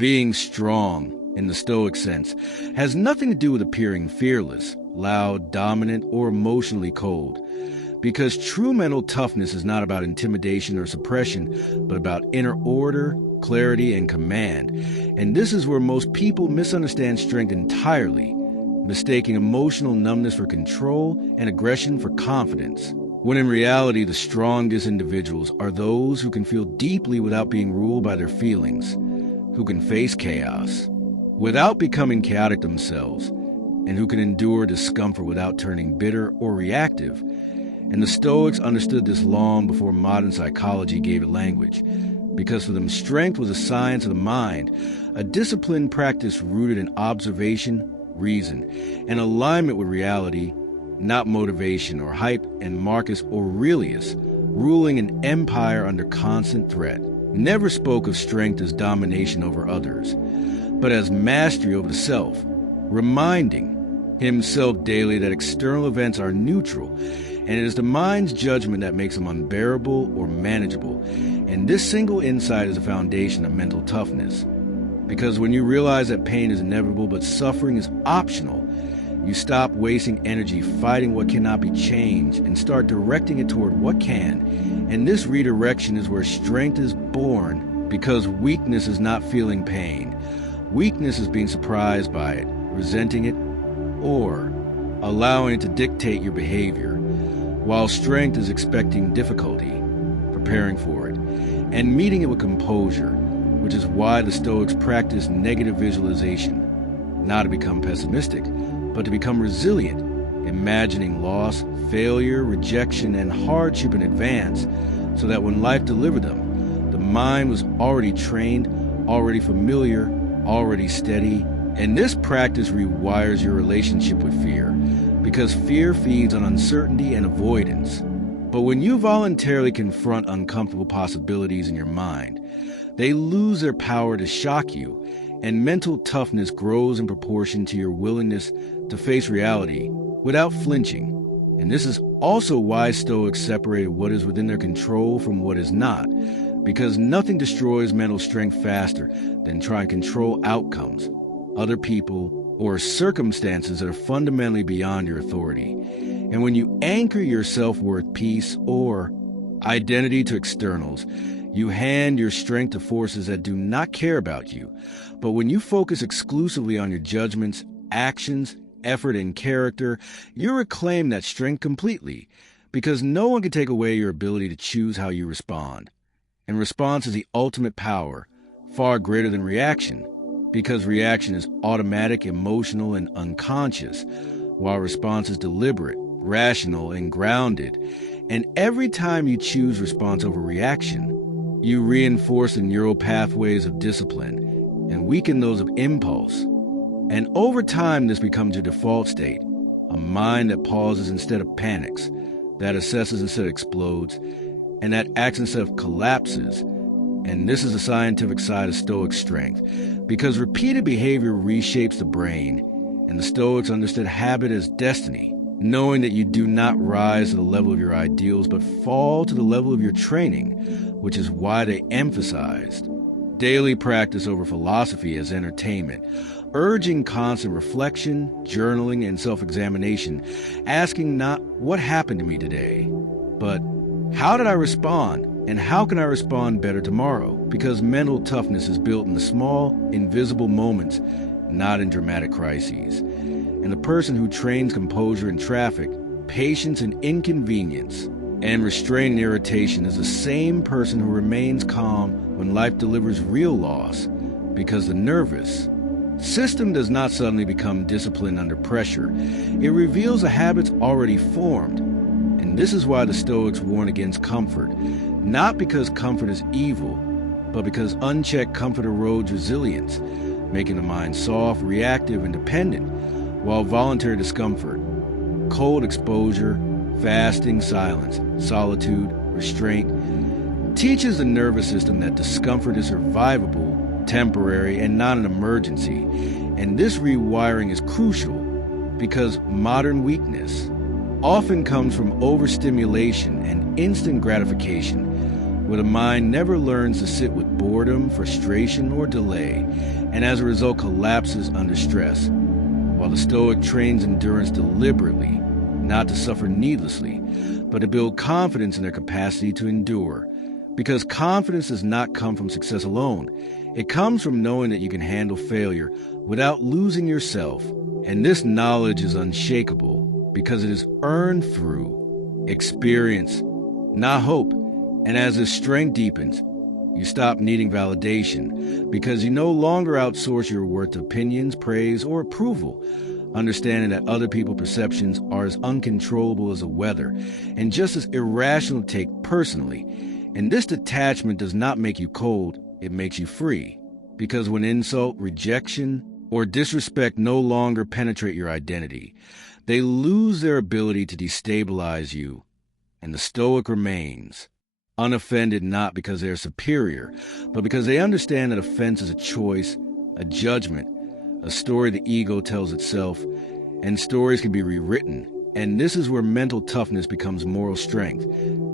Being strong, in the Stoic sense, has nothing to do with appearing fearless, loud, dominant, or emotionally cold. Because true mental toughness is not about intimidation or suppression, but about inner order, clarity, and command. And this is where most people misunderstand strength entirely, mistaking emotional numbness for control and aggression for confidence. When in reality, the strongest individuals are those who can feel deeply without being ruled by their feelings, who can face chaos without becoming chaotic themselves, and who can endure discomfort without turning bitter or reactive. And the Stoics understood this long before modern psychology gave it language, because for them strength was a science of the mind, a disciplined practice rooted in observation, reason, and alignment with reality, not motivation or hype. And Marcus Aurelius, ruling an empire under constant threat, never spoke of strength as domination over others, but as mastery over the self, reminding himself daily that external events are neutral, and it is the mind's judgment that makes them unbearable or manageable. And this single insight is the foundation of mental toughness. Because when you realize that pain is inevitable but suffering is optional, you stop wasting energy fighting what cannot be changed and start directing it toward what can. And this redirection is where strength is born, because weakness is not feeling pain. Weakness is being surprised by it, resenting it, or allowing it to dictate your behavior, while strength is expecting difficulty, preparing for it, and meeting it with composure, which is why the Stoics practice negative visualization, not to become pessimistic, but to become resilient, imagining loss, failure, rejection, and hardship in advance, so that when life delivered them, the mind was already trained, already familiar, already steady. And this practice rewires your relationship with fear, because fear feeds on uncertainty and avoidance. But when you voluntarily confront uncomfortable possibilities in your mind, they lose their power to shock you, and mental toughness grows in proportion to your willingness to face reality without flinching. And this is also why Stoics separated what is within their control from what is not, because nothing destroys mental strength faster than trying to control outcomes, other people, or circumstances that are fundamentally beyond your authority. And when you anchor your self-worth, peace, or identity to externals, you hand your strength to forces that do not care about you. But when you focus exclusively on your judgments, actions, effort, and character, you reclaim that strength completely, because no one can take away your ability to choose how you respond. And response is the ultimate power, far greater than reaction, because reaction is automatic, emotional, and unconscious, while response is deliberate, rational, and grounded. And every time you choose response over reaction, you reinforce the neural pathways of discipline and weaken those of impulse. And over time, this becomes your default state, a mind that pauses instead of panics, that assesses instead of explodes, and that acts instead of collapses. And this is the scientific side of Stoic strength, because repeated behavior reshapes the brain, and the Stoics understood habit as destiny, knowing that you do not rise to the level of your ideals, but fall to the level of your training, which is why they emphasized daily practice over philosophy as entertainment, urging constant reflection, journaling, and self-examination, asking not what happened to me today, but how did I respond, and how can I respond better tomorrow? Because mental toughness is built in the small, invisible moments, not in dramatic crises. And the person who trains composure in traffic, patience in inconvenience, and restraining irritation is the same person who remains calm when life delivers real loss, because the nervous system does not suddenly become disciplined under pressure. It reveals the habits already formed. And this is why the Stoics warn against comfort, not because comfort is evil, but because unchecked comfort erodes resilience, making the mind soft, reactive, and dependent, while voluntary discomfort, cold exposure, fasting, silence, solitude, restraint, teaches the nervous system that discomfort is survivable, temporary, and not an emergency. And this rewiring is crucial, because modern weakness often comes from overstimulation and instant gratification, where the mind never learns to sit with boredom, frustration, or delay, and as a result collapses under stress, while the Stoic trains endurance deliberately, not to suffer needlessly, but to build confidence in their capacity to endure. Because confidence does not come from success alone. It comes from knowing that you can handle failure without losing yourself. And this knowledge is unshakable because it is earned through experience, not hope. And as this strength deepens, you stop needing validation because you no longer outsource your worth to opinions, praise, or approval, understanding that other people's perceptions are as uncontrollable as the weather and just as irrational to take personally. And this detachment does not make you cold, it makes you free. Because when insult, rejection, or disrespect no longer penetrate your identity, they lose their ability to destabilize you. And the Stoic remains, unoffended not because they are superior, but because they understand that offense is a choice, a judgment, a story the ego tells itself, and stories can be rewritten. And this is where mental toughness becomes moral strength,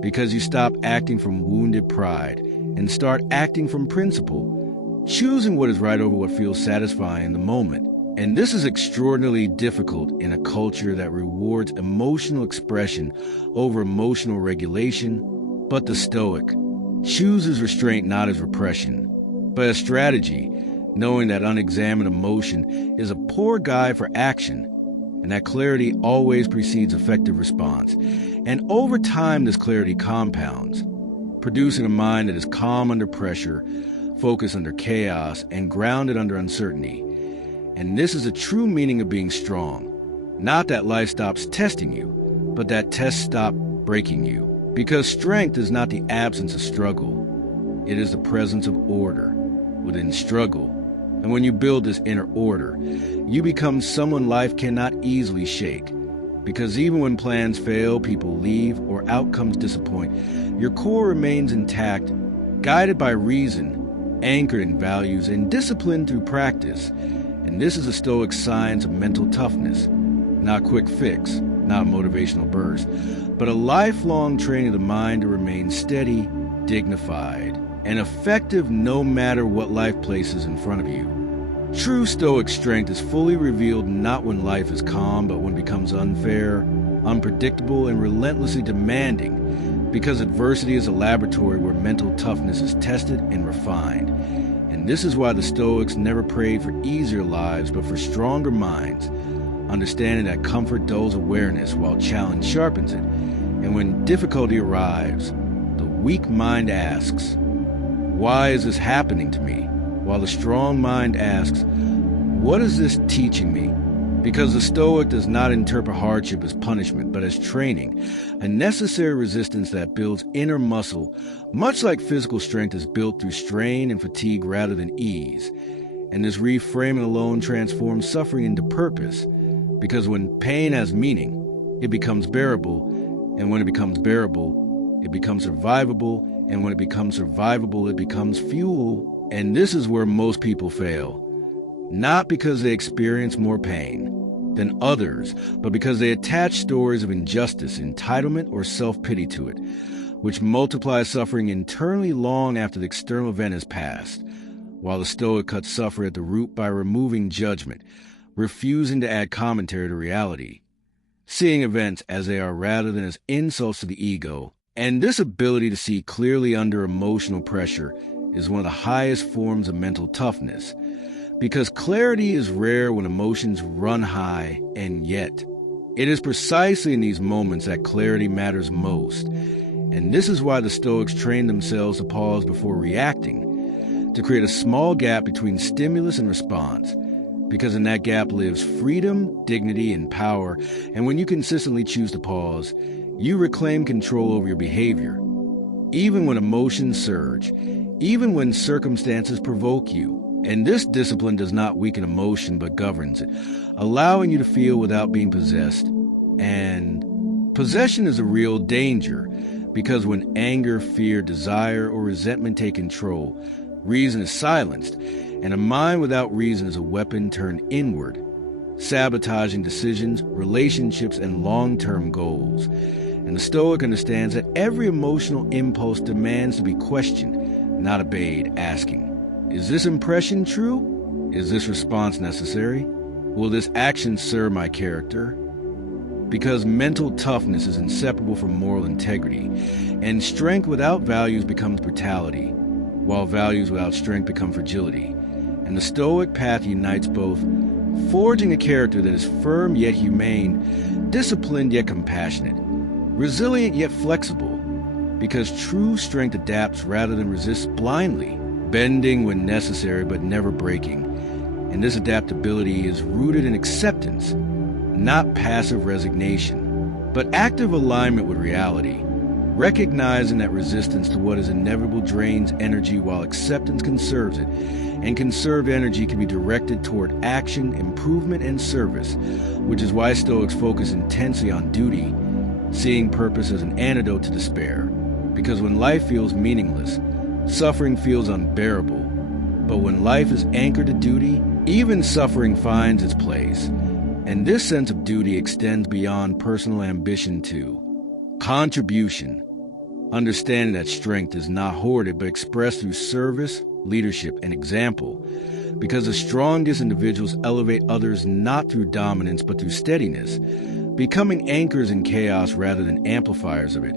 because you stop acting from wounded pride and start acting from principle, choosing what is right over what feels satisfying in the moment. And this is extraordinarily difficult in a culture that rewards emotional expression over emotional regulation. But the Stoic chooses restraint not as repression, but as strategy, knowing that unexamined emotion is a poor guide for action, and that clarity always precedes effective response. And over time, this clarity compounds, producing a mind that is calm under pressure, focused under chaos, and grounded under uncertainty. And this is the true meaning of being strong. Not that life stops testing you, but that tests stop breaking you. Because strength is not the absence of struggle. It is the presence of order within struggle. And when you build this inner order, you become someone life cannot easily shake. Because even when plans fail, people leave, or outcomes disappoint, your core remains intact, guided by reason, anchored in values, and disciplined through practice. And this is the Stoic science of mental toughness. Not quick fix, not motivational burst, but a lifelong training of the mind to remain steady, dignified, and effective no matter what life places in front of you. True Stoic strength is fully revealed not when life is calm, but when it becomes unfair, unpredictable, and relentlessly demanding, because adversity is a laboratory where mental toughness is tested and refined. And this is why the Stoics never prayed for easier lives, but for stronger minds, understanding that comfort dulls awareness while challenge sharpens it. And when difficulty arrives, the weak mind asks, "Why is this happening to me?" While the strong mind asks, "What is this teaching me?" Because the Stoic does not interpret hardship as punishment, but as training, a necessary resistance that builds inner muscle, much like physical strength is built through strain and fatigue rather than ease. And this reframing alone transforms suffering into purpose, because when pain has meaning, it becomes bearable, and when it becomes bearable, it becomes survivable, and when it becomes survivable, it becomes fuel. And this is where most people fail. Not because they experience more pain than others, but because they attach stories of injustice, entitlement, or self-pity to it, which multiplies suffering internally long after the external event has passed, while the Stoic cuts suffering at the root by removing judgment, refusing to add commentary to reality, seeing events as they are rather than as insults to the ego. And this ability to see clearly under emotional pressure is one of the highest forms of mental toughness, because clarity is rare when emotions run high, and yet it is precisely in these moments that clarity matters most. And this is why the Stoics train themselves to pause before reacting, to create a small gap between stimulus and response, because in that gap lives freedom, dignity, and power. And when you consistently choose to pause, you reclaim control over your behavior, even when emotions surge, even when circumstances provoke you. And this discipline does not weaken emotion, but governs it, allowing you to feel without being possessed. And possession is a real danger, because when anger, fear, desire, or resentment take control, reason is silenced, and a mind without reason is a weapon turned inward, sabotaging decisions, relationships, and long-term goals. And the Stoic understands that every emotional impulse demands to be questioned, not obeyed, asking, is this impression true? Is this response necessary? Will this action serve my character? Because mental toughness is inseparable from moral integrity, and strength without values becomes brutality, while values without strength become fragility. And the Stoic path unites both, forging a character that is firm yet humane, disciplined yet compassionate, resilient yet flexible, because true strength adapts rather than resists blindly, bending when necessary but never breaking. And this adaptability is rooted in acceptance, not passive resignation, but active alignment with reality, recognizing that resistance to what is inevitable drains energy while acceptance conserves it, and conserved energy can be directed toward action, improvement, and service, which is why Stoics focus intensely on duty, seeing purpose as an antidote to despair. Because when life feels meaningless, suffering feels unbearable. But when life is anchored to duty, even suffering finds its place. And this sense of duty extends beyond personal ambition to contribution, understanding that strength is not hoarded but expressed through service, leadership, and example, because the strongest individuals elevate others not through dominance but through steadiness, becoming anchors in chaos rather than amplifiers of it.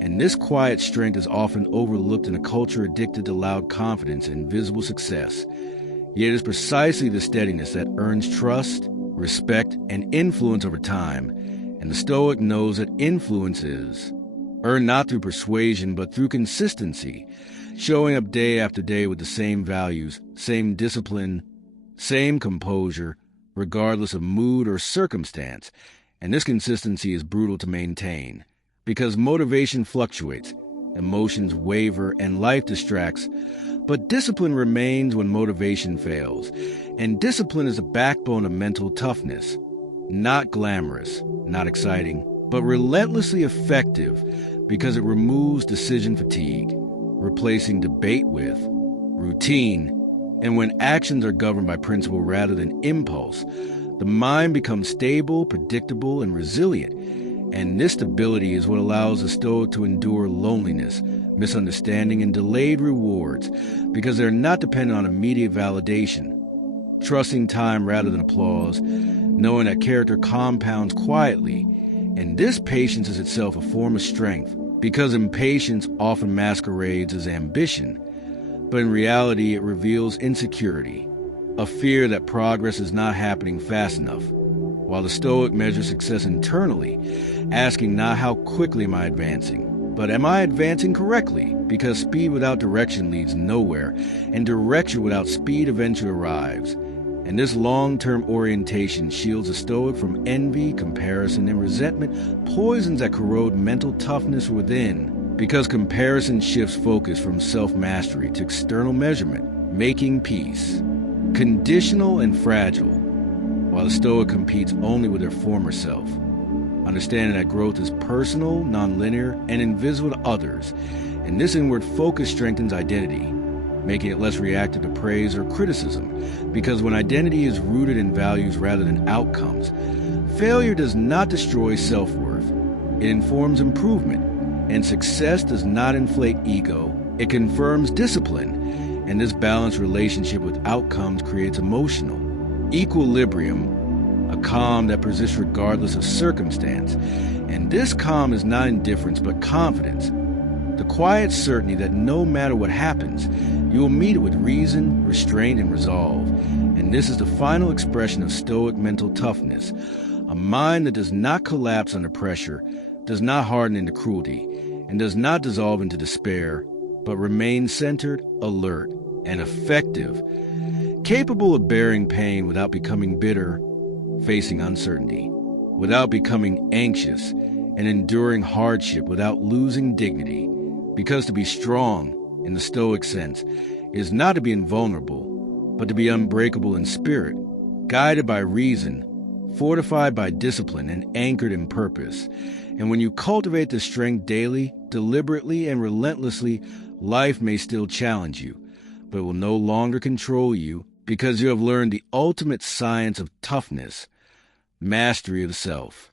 And this quiet strength is often overlooked in a culture addicted to loud confidence and visible success. Yet it is precisely the steadiness that earns trust, respect, and influence over time. And the Stoic knows that influence is earned not through persuasion but through consistency, showing up day after day with the same values, same discipline, same composure, regardless of mood or circumstance. And this consistency is brutal to maintain, because motivation fluctuates, emotions waver, and life distracts, but discipline remains when motivation fails. And discipline is the backbone of mental toughness, not glamorous, not exciting, but relentlessly effective, because it removes decision fatigue, replacing debate with routine. And when actions are governed by principle rather than impulse, the mind becomes stable, predictable, and resilient. And this stability is what allows the Stoic to endure loneliness, misunderstanding, and delayed rewards, because they're not dependent on immediate validation, trusting time rather than applause, knowing that character compounds quietly. And this patience is itself a form of strength, because impatience often masquerades as ambition, but in reality it reveals insecurity, a fear that progress is not happening fast enough. While the Stoic measures success internally, asking not how quickly am I advancing, but am I advancing correctly? Because speed without direction leads nowhere, and direction without speed eventually arrives. And this long-term orientation shields the Stoic from envy, comparison, and resentment, poisons that corrode mental toughness within, because comparison shifts focus from self-mastery to external measurement, making peace conditional and fragile, while the Stoic competes only with their former self, understanding that growth is personal, non-linear, and invisible to others. And this inward focus strengthens identity, making it less reactive to praise or criticism, because when identity is rooted in values rather than outcomes, failure does not destroy self-worth. It informs improvement, and success does not inflate ego. It confirms discipline, and this balanced relationship with outcomes creates emotional equilibrium, a calm that persists regardless of circumstance. And this calm is not indifference but confidence, the quiet certainty that no matter what happens, you will meet it with reason, restraint, and resolve. And this is the final expression of Stoic mental toughness, a mind that does not collapse under pressure, does not harden into cruelty, and does not dissolve into despair, but remains centered, alert, and effective, capable of bearing pain without becoming bitter, facing uncertainty without becoming anxious, and enduring hardship without losing dignity. Because to be strong, in the Stoic sense, is not to be invulnerable, but to be unbreakable in spirit, guided by reason, fortified by discipline, and anchored in purpose. And when you cultivate this strength daily, deliberately, and relentlessly, life may still challenge you, but it will no longer control you, because you have learned the ultimate science of toughness, mastery of the self.